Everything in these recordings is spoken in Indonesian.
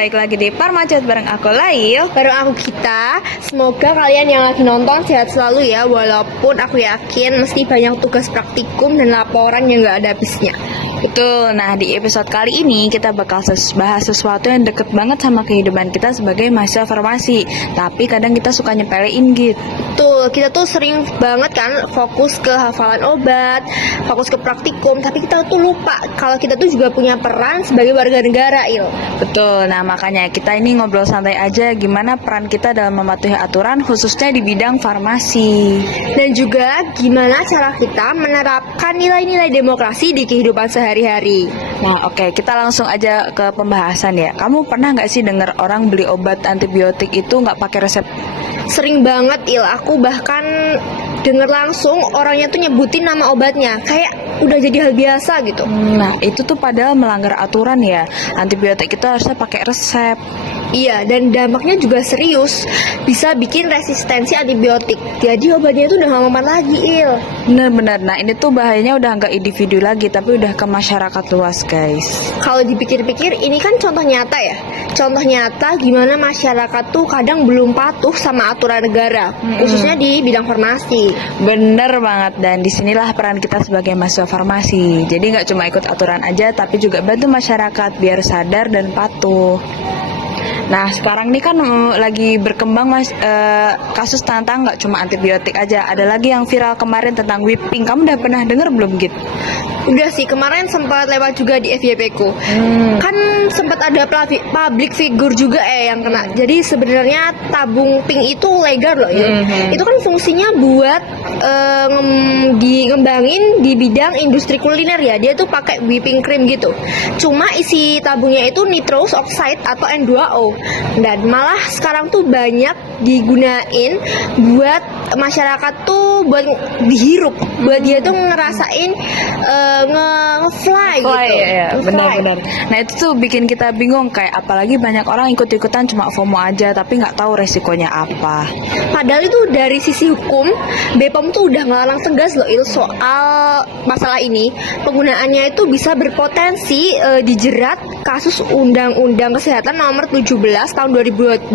balik lagi di Parmacet bareng aku Lail. Bareng aku Gita. Semoga kalian yang lagi nonton sehat selalu ya. Walaupun aku yakin mesti banyak tugas praktikum dan laporan yang gak ada habisnya. Betul, nah di episode kali ini kita bakal bahas sesuatu yang deket banget sama kehidupan kita sebagai mahasiswa farmasi. Tapi kadang kita suka nyepelein gitu. Betul, kita tuh sering banget kan fokus ke hafalan obat, fokus ke praktikum. Tapi kita tuh lupa kalau kita tuh juga punya peran sebagai warga negara, Il. Betul, nah makanya kita ini ngobrol santai aja gimana peran kita dalam mematuhi aturan khususnya di bidang farmasi. Dan juga gimana cara kita menerapkan nilai-nilai demokrasi di kehidupan sehari-hari. Nah oke, kita langsung aja ke pembahasan ya. Kamu pernah nggak sih dengar orang beli obat antibiotik itu nggak pakai resep? Sering banget, Il. Aku bahkan denger langsung orangnya tuh nyebutin nama obatnya. Kayak udah jadi hal biasa gitu. Nah itu tuh padahal melanggar aturan ya. Antibiotik itu harusnya pakai resep. Iya, dan dampaknya juga serius. Bisa bikin resistensi antibiotik. Jadi obatnya itu udah gak mempan lagi, Il. Bener-bener, nah ini tuh bahayanya udah nggak individu lagi tapi udah ke masyarakat luas guys. Kalau dipikir-pikir ini kan contoh nyata ya. Contoh nyata gimana masyarakat tuh kadang belum patuh sama aturan negara, khususnya di bidang farmasi. Bener banget, dan disinilah peran kita sebagai mahasiswa farmasi. Jadi nggak cuma ikut aturan aja tapi juga bantu masyarakat biar sadar dan patuh. Nah sekarang ini kan lagi berkembang kasus tentang nggak cuma antibiotik aja. Ada lagi yang viral kemarin tentang whipping. Kamu udah pernah denger belum Git? Udah sih, kemarin sempat lewat juga di FYP ku. Kan sempat ada public figure juga yang kena. Jadi sebenarnya tabung pink itu legal loh ya. Itu kan fungsinya buat ngembangin di bidang industri kuliner ya. Dia tuh pakai whipping cream gitu. Cuma isi tabungnya itu nitrous oxide atau N2O. Dan malah sekarang tuh banyak digunain buat masyarakat tuh buat dihirup, buat dia tuh ngerasain nge-fly gitu. Ya, benar-benar. Nah itu tuh bikin kita bingung, kayak apalagi banyak orang ikut-ikutan cuma FOMO aja tapi nggak tahu resikonya apa. Padahal itu dari sisi hukum BPOM tuh udah ngelarang tegas loh Il soal masalah ini. Penggunaannya itu bisa berpotensi dijerat kasus Undang-Undang Kesehatan nomor 17 tahun 2023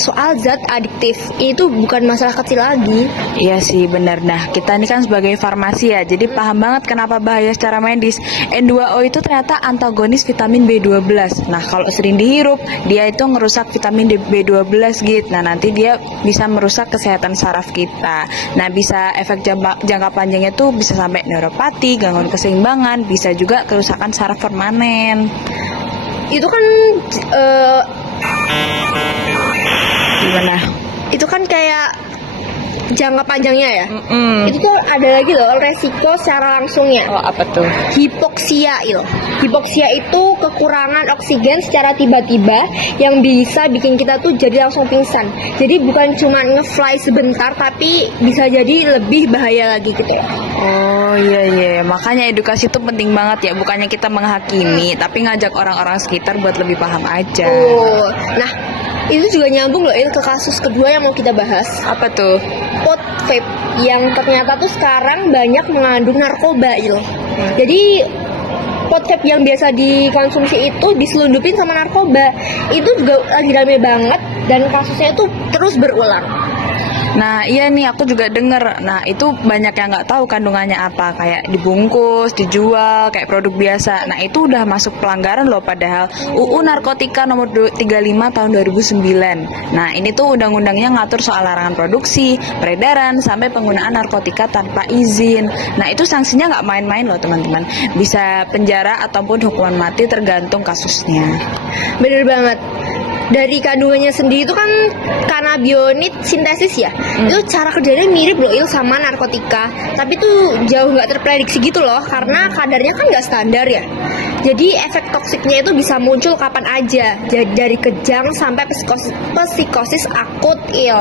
soal zat adiktif. Ini tuh bukan masalah kecil lagi. Iya sih benar. Nah kita ini kan sebagai farmasi ya, jadi paham banget kenapa bahaya secara medis. N2O itu ternyata antagonis vitamin B12. Nah kalau sering dihirup dia itu ngerusak vitamin B12 gitu. Nah nanti dia bisa merusak kesehatan saraf kita. Nah bisa efek jangka panjangnya tuh bisa sampai neuropati, gangguan keseimbangan, bisa juga kerusakan saraf permanen. Itu kan Gimana? itu kan kayak jangka panjangnya ya. Itu tuh ada lagi loh resiko secara langsungnya. Oh apa tuh? Hipoksia, Il. Hipoksia itu kekurangan oksigen secara tiba-tiba yang bisa bikin kita tuh jadi langsung pingsan. Jadi bukan cuma nge-fly sebentar tapi bisa jadi lebih bahaya lagi gitu ya. Oh iya, makanya edukasi itu penting banget ya. Bukannya kita menghakimi tapi ngajak orang-orang sekitar buat lebih paham aja. Oh, nah itu juga nyambung loh Il ke kasus kedua yang mau kita bahas. Apa tuh? Pot vape yang ternyata tuh sekarang banyak mengandung narkoba, Il. Jadi pot vape yang biasa dikonsumsi itu diselundupin sama narkoba. Itu juga lagi rame banget dan kasusnya itu terus berulang. Nah iya nih aku juga denger. Nah itu banyak yang nggak tahu kandungannya apa, kayak dibungkus, dijual kayak produk biasa. Nah itu udah masuk pelanggaran loh, padahal UU Narkotika nomor 35 tahun 2009. Nah ini tuh undang-undangnya ngatur soal larangan produksi, peredaran, sampai penggunaan narkotika tanpa izin. Nah itu sanksinya nggak main-main loh teman-teman. Bisa penjara ataupun hukuman mati tergantung kasusnya. Bener banget. Dari kandungannya sendiri itu kan kanabionid sintesis ya. Itu cara kerjanya mirip loh Il sama narkotika. Tapi tuh jauh nggak terprediksi gitu loh, karena kadarnya kan nggak standar ya. Jadi efek toksiknya itu bisa muncul kapan aja. Jadi dari kejang sampai psikosis akut Il.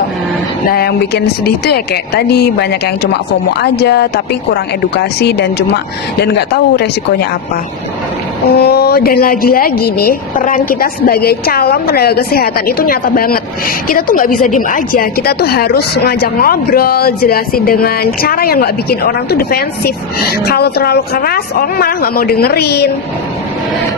Nah yang bikin sedih tuh ya kayak tadi banyak yang cuma FOMO aja tapi kurang edukasi dan nggak tahu resikonya apa. Oh, dan lagi-lagi nih, peran kita sebagai calon tenaga kesehatan itu nyata banget. Kita tuh nggak bisa diem aja, kita tuh harus ngajak ngobrol, jelasin dengan cara yang nggak bikin orang tuh defensif. Kalau terlalu keras, orang malah nggak mau dengerin.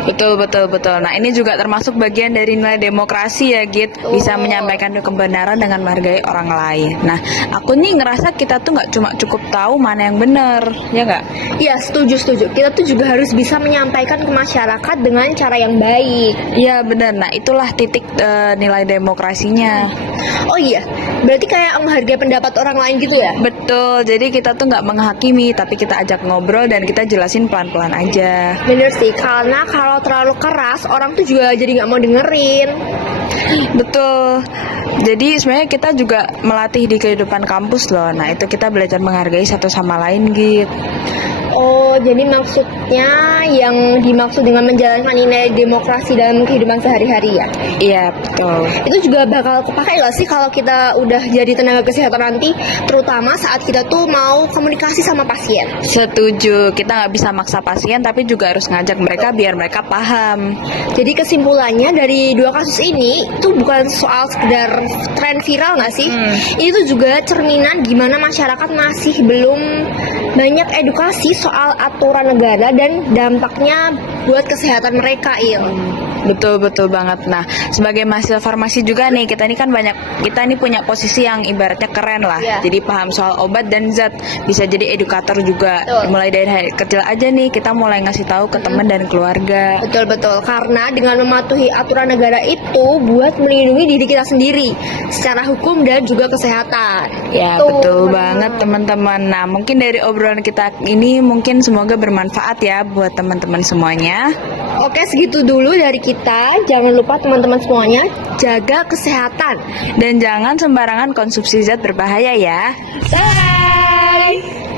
Betul, betul, betul. Nah, ini juga termasuk bagian dari nilai demokrasi ya, Git. Bisa menyampaikan kebenaran dengan menghargai orang lain. Nah, aku nih ngerasa kita tuh nggak cuma cukup tahu mana yang benar, ya nggak? Iya, setuju. Kita tuh juga harus bisa menyampaikan ke masyarakat dengan cara yang baik. Iya, benar. Nah, itulah titik nilai demokrasinya. Oh iya, berarti kayak menghargai pendapat orang lain gitu ya? Betul. Jadi kita tuh nggak menghakimi, tapi kita ajak ngobrol dan kita jelasin pelan-pelan aja. Bener sih, karena kalau terlalu keras, orang tuh juga jadi nggak mau dengerin. Betul. Jadi sebenarnya kita juga melatih di kehidupan kampus loh. Nah, itu kita belajar menghargai satu sama lain, Git. Oh, jadi maksudnya yang dimaksud dengan menjalankan nilai demokrasi dalam kehidupan sehari-hari ya? Iya, betul. Itu juga bakal kepakai nggak sih kalau kita udah jadi tenaga kesehatan nanti, terutama saat kita tuh mau komunikasi sama pasien? Setuju. Kita nggak bisa maksa pasien, tapi juga harus ngajak mereka biar mereka paham. Jadi kesimpulannya dari dua kasus ini itu bukan soal sekedar tren viral nggak sih? Ini tuh juga cerminan gimana masyarakat masih belum banyak edukasi soal aturan negara dan dampaknya buat kesehatan mereka, Il. Betul banget. Nah, sebagai mahasiswa farmasi juga nih, kita ini punya posisi yang ibaratnya keren lah. Iya. Jadi paham soal obat dan zat, bisa jadi edukator juga. Betul. Mulai dari hari kecil aja nih, kita mulai ngasih tahu ke teman dan keluarga. Betul, karena dengan mematuhi aturan negara itu buat melindungi diri kita sendiri secara hukum dan juga kesehatan. Ya, Tuh, betul teman-teman. banget teman-teman. Nah, mungkin dari obrolan kita ini mungkin semoga bermanfaat ya buat teman-teman semuanya. Oke, segitu dulu dari kita. Jangan lupa teman-teman semuanya jaga kesehatan. Dan jangan sembarangan konsumsi zat berbahaya ya. Bye.